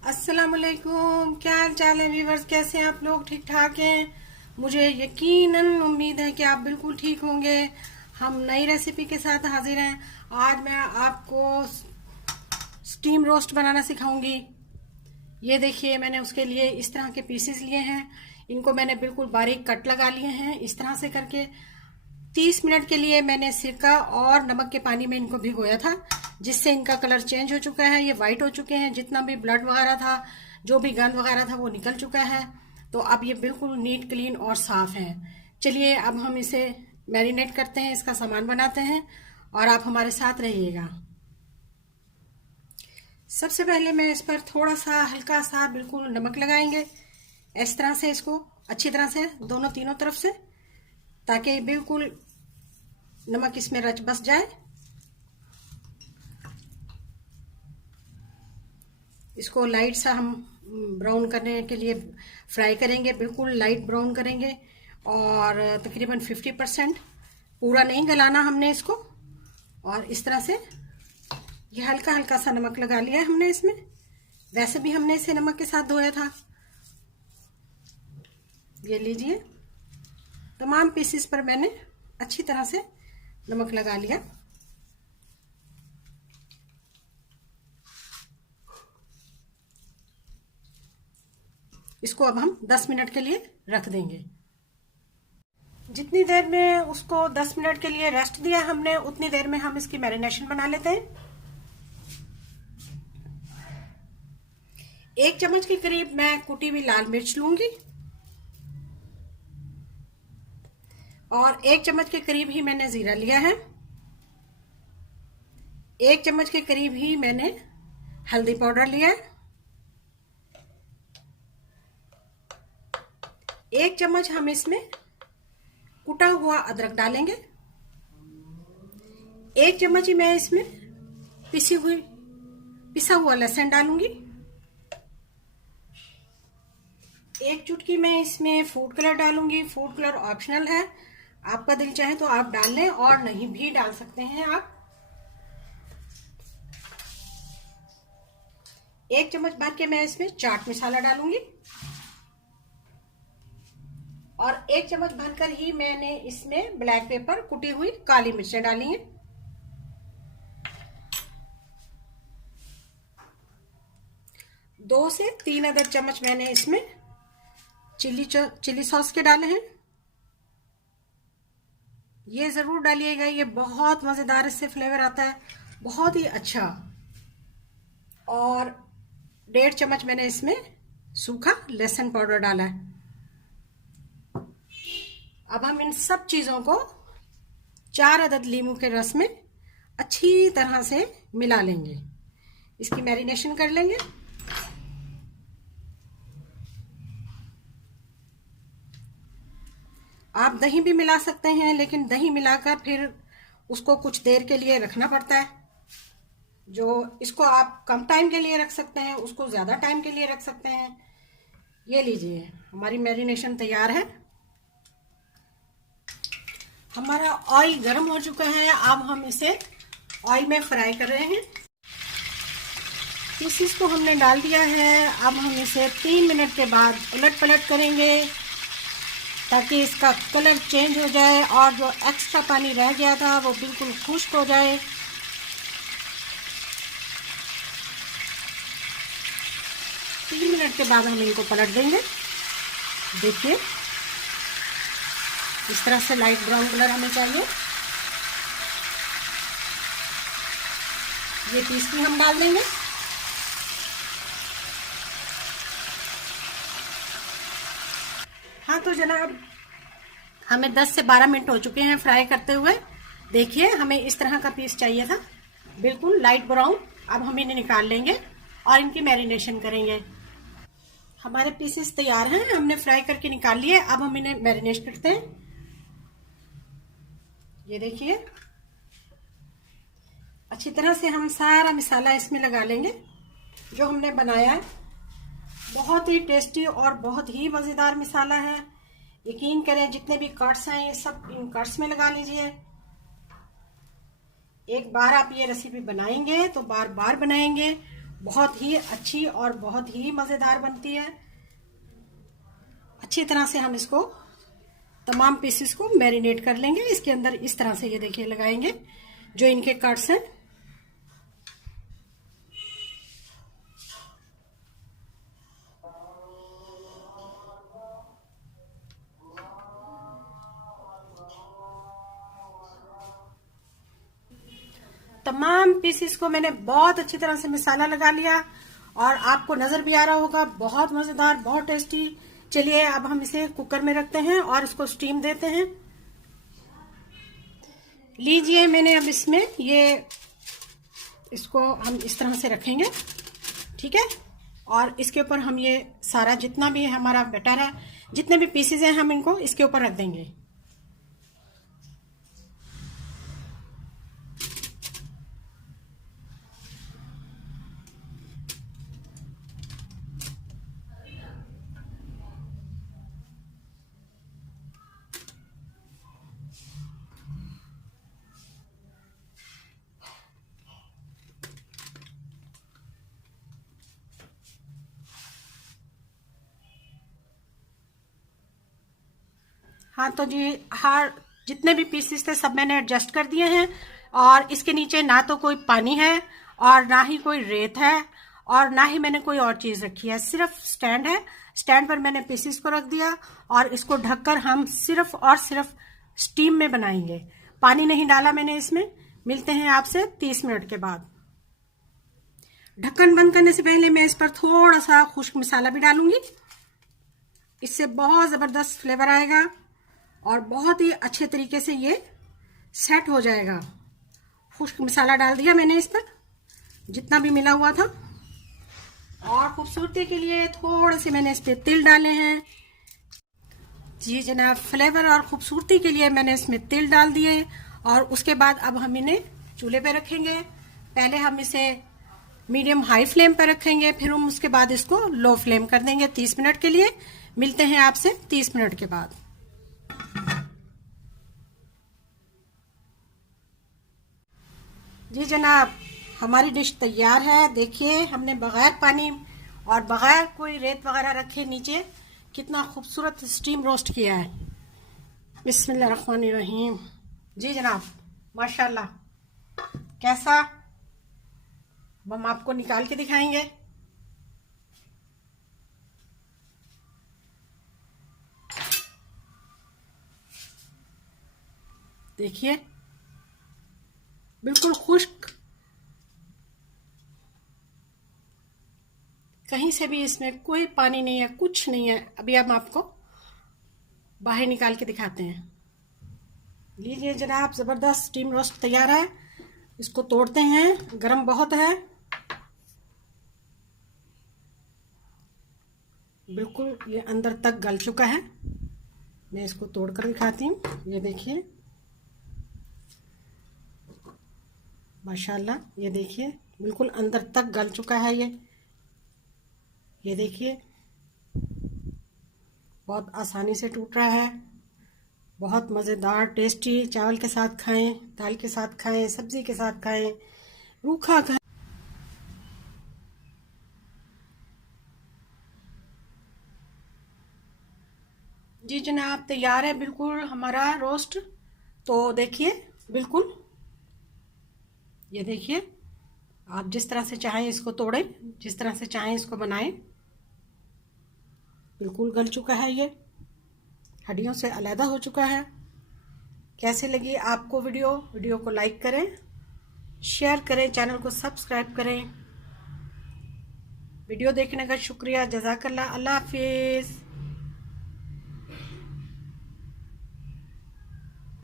अस्सलाम वालेकुम। क्या हाल चाल है व्यूवर्स, कैसे हैं आप लोग? ठीक ठाक हैं? मुझे यकीनन उम्मीद है कि आप बिल्कुल ठीक होंगे। हम नई रेसिपी के साथ हाजिर हैं। आज मैं आपको स्टीम रोस्ट बनाना सिखाऊंगी। ये देखिए, मैंने उसके लिए इस तरह के पीसेस लिए हैं। इनको मैंने बिल्कुल बारीक कट लगा लिए हैं इस तरह से करके। 30 मिनट के लिए मैंने सिरका और नमक के पानी में इनको भिगोया था, जिससे इनका कलर चेंज हो चुका है। ये वाइट हो चुके हैं, जितना भी ब्लड वगैरह था, जो भी गंद वगैरह था, वो निकल चुका है। तो अब ये बिल्कुल नीट क्लीन और साफ है। चलिए अब हम इसे मैरिनेट करते हैं, इसका सामान बनाते हैं और आप हमारे साथ रहिएगा। सबसे पहले मैं इस पर थोड़ा सा हल्का सा बिल्कुल नमक लगाएंगे, इस तरह से इसको अच्छी तरह से दोनों तीनों तरफ से, ताकि बिल्कुल नमक इसमें रच बस जाए। इसको लाइट सा हम ब्राउन करने के लिए फ्राई करेंगे, बिल्कुल लाइट ब्राउन करेंगे और तकरीबन 50%। पूरा नहीं गलाना हमने इसको। और इस तरह से ये हल्का हल्का सा नमक लगा लिया है हमने इसमें। वैसे भी हमने इसे नमक के साथ धोया था। ये लीजिए, तमाम पीसेस पर मैंने अच्छी तरह से नमक लगा लिया। इसको अब हम 10 मिनट के लिए रख देंगे। जितनी देर में उसको 10 मिनट के लिए रेस्ट दिया हमने, उतनी देर में हम इसकी मैरिनेशन बना लेते हैं। 1 चम्मच के करीब मैं कुटी हुई लाल मिर्च लूंगी और 1 चम्मच के करीब ही मैंने जीरा लिया है। 1 चम्मच के करीब ही मैंने हल्दी पाउडर लिया है। 1 चम्मच हम इसमें कुटा हुआ अदरक डालेंगे। 1 चम्मच ही मैं इसमें पिसा हुआ लहसुन डालूंगी। 1 चुटकी मैं इसमें फूड कलर डालूंगी। फूड कलर ऑप्शनल है, आपका दिल चाहे तो आप डाल लें और नहीं भी डाल सकते हैं आप। 1 चम्मच भर के मैं इसमें चाट मसाला डालूंगी और 1 चम्मच भरकर ही मैंने इसमें ब्लैक पेपर, कुटी हुई काली मिर्चें डाली हैं। दो से 3 अदद चम्मच मैंने इसमें चिली सॉस के डाले हैं। ये जरूर डालिएगा, ये बहुत मजेदार इससे फ्लेवर आता है, बहुत ही अच्छा। और 1.5 चम्मच मैंने इसमें सूखा लहसुन पाउडर डाला है। अब हम इन सब चीजों को 4 अदद लीमू के रस में अच्छी तरह से मिला लेंगे, इसकी मैरिनेशन कर लेंगे। आप दही भी मिला सकते हैं, लेकिन दही मिलाकर फिर उसको कुछ देर के लिए रखना पड़ता है। जो इसको आप कम टाइम के लिए रख सकते हैं, उसको ज्यादा टाइम के लिए रख सकते हैं। ये लीजिए, हमारी मैरिनेशन तैयार है। हमारा ऑयल गर्म हो चुका है। अब हम इसे ऑयल में फ्राई कर रहे हैं। पीसेस को हमने डाल दिया है। अब हम इसे 3 मिनट के बाद उलट पलट करेंगे, ताकि इसका कलर चेंज हो जाए और जो एक्स्ट्रा पानी रह गया था वो बिल्कुल खुश्क हो जाए। तीन मिनट के बाद हम इनको पलट देंगे। देखिए, इस तरह से लाइट ब्राउन कलर हमें चाहिए। ये पीस भी हम डाल देंगे। हाँ तो जनाब, हमें 10 से 12 मिनट हो चुके हैं फ्राई करते हुए। देखिए, हमें इस तरह का पीस चाहिए था, बिल्कुल लाइट ब्राउन। अब हम इन्हें निकाल लेंगे और इनकी मैरिनेशन करेंगे। हमारे पीसेस तैयार हैं, हमने फ्राई करके निकाल लिए। अब हम इन्हें मैरिनेट करते हैं। ये देखिए, अच्छी तरह से हम सारा मसाला इसमें लगा लेंगे जो हमने बनाया है। बहुत ही टेस्टी और बहुत ही मज़ेदार मसाला है। यकीन करें, जितने भी कट्स हैं ये सब इन कट्स में लगा लीजिए। एक बार आप ये रेसिपी बनाएंगे तो बार बार बनाएंगे बहुत ही अच्छी और बहुत ही मज़ेदार बनती है। अच्छी तरह से हम इसको तमाम पीसेस को मैरिनेट कर लेंगे। इसके अंदर इस तरह से ये देखिए लगाएंगे जो इनके कट्स हैं। तमाम पीसेस को मैंने बहुत अच्छी तरह से मसाला लगा लिया और आपको नजर भी आ रहा होगा, बहुत मजेदार, बहुत टेस्टी। चलिए अब हम इसे कुकर में रखते हैं और इसको स्टीम देते हैं। लीजिए मैंने अब इसमें इसको हम इस तरह से रखेंगे, ठीक है। और इसके ऊपर हम ये सारा जितना भी हमारा बैटर है, जितने भी पीसेस हैं, हम इनको इसके ऊपर रख देंगे। हाँ तो जी, हर जितने भी पीसेस थे सब मैंने एडजस्ट कर दिए हैं। और इसके नीचे ना तो कोई पानी है और ना ही कोई रेत है और ना ही मैंने कोई और चीज़ रखी है, सिर्फ स्टैंड है। स्टैंड पर मैंने पीसेस को रख दिया और इसको ढककर हम सिर्फ और सिर्फ स्टीम में बनाएंगे। पानी नहीं डाला मैंने इसमें। मिलते हैं आपसे 30 मिनट के बाद। ढक्कन बंद करने से पहले मैं इस पर थोड़ा सा खुश्क मसाला भी डालूंगी। इससे बहुत ज़बरदस्त फ्लेवर आएगा और बहुत ही अच्छे तरीके से ये सेट हो जाएगा। खुश्क मसाला डाल दिया मैंने इस पर, जितना भी मिला हुआ था। और खूबसूरती के लिए थोड़े से मैंने इस पर तिल डाले हैं। जी जनाब, फ्लेवर और खूबसूरती के लिए मैंने इसमें तिल डाल दिए। और उसके बाद अब हम इन्हें चूल्हे पे रखेंगे। पहले हम इसे मीडियम हाई फ्लेम पर रखेंगे, फिर हम उसके बाद इसको लो फ्लेम कर देंगे 30 मिनट के लिए। मिलते हैं आपसे 30 मिनट के बाद। जी जनाब, हमारी डिश तैयार है। देखिए हमने बगैर पानी और बगैर कोई रेत वगैरह रखे नीचे कितना खूबसूरत स्टीम रोस्ट किया है। बिस्मिल्लाहिर्रहमानिर्रहीम। जी जनाब, माशाल्लाह। कैसा, हम आपको निकाल के दिखाएंगे। देखिए बिल्कुल खुश्क, कहीं से भी इसमें कोई पानी नहीं है, कुछ नहीं है। अभी हम आपको बाहर निकाल के दिखाते हैं। लीजिए जनाब, ज़बरदस्त स्टीम रोस्ट तैयार है। इसको तोड़ते हैं, गरम बहुत है। बिल्कुल ये अंदर तक गल चुका है। मैं इसको तोड़कर दिखाती हूँ। ये देखिए माशाल्लाह, ये देखिए बिल्कुल अंदर तक गल चुका है ये देखिए बहुत आसानी से टूट रहा है। बहुत मज़ेदार, टेस्टी। चावल के साथ खाएं, दाल के साथ खाएं, सब्जी के साथ खाएं, रूखा खाएं। जी जनाब, तैयार है बिल्कुल हमारा रोस्ट। तो देखिए बिल्कुल, ये देखिए, आप जिस तरह से चाहें इसको तोड़ें, जिस तरह से चाहें इसको बनाएं। बिल्कुल गल चुका है, ये हड्डियों से अलग हो चुका है। कैसे लगी आपको वीडियो को लाइक करें, शेयर करें, चैनल को सब्सक्राइब करें। वीडियो देखने का शुक्रिया। जज़ाकल्लाह। अल्लाह हाफिज़।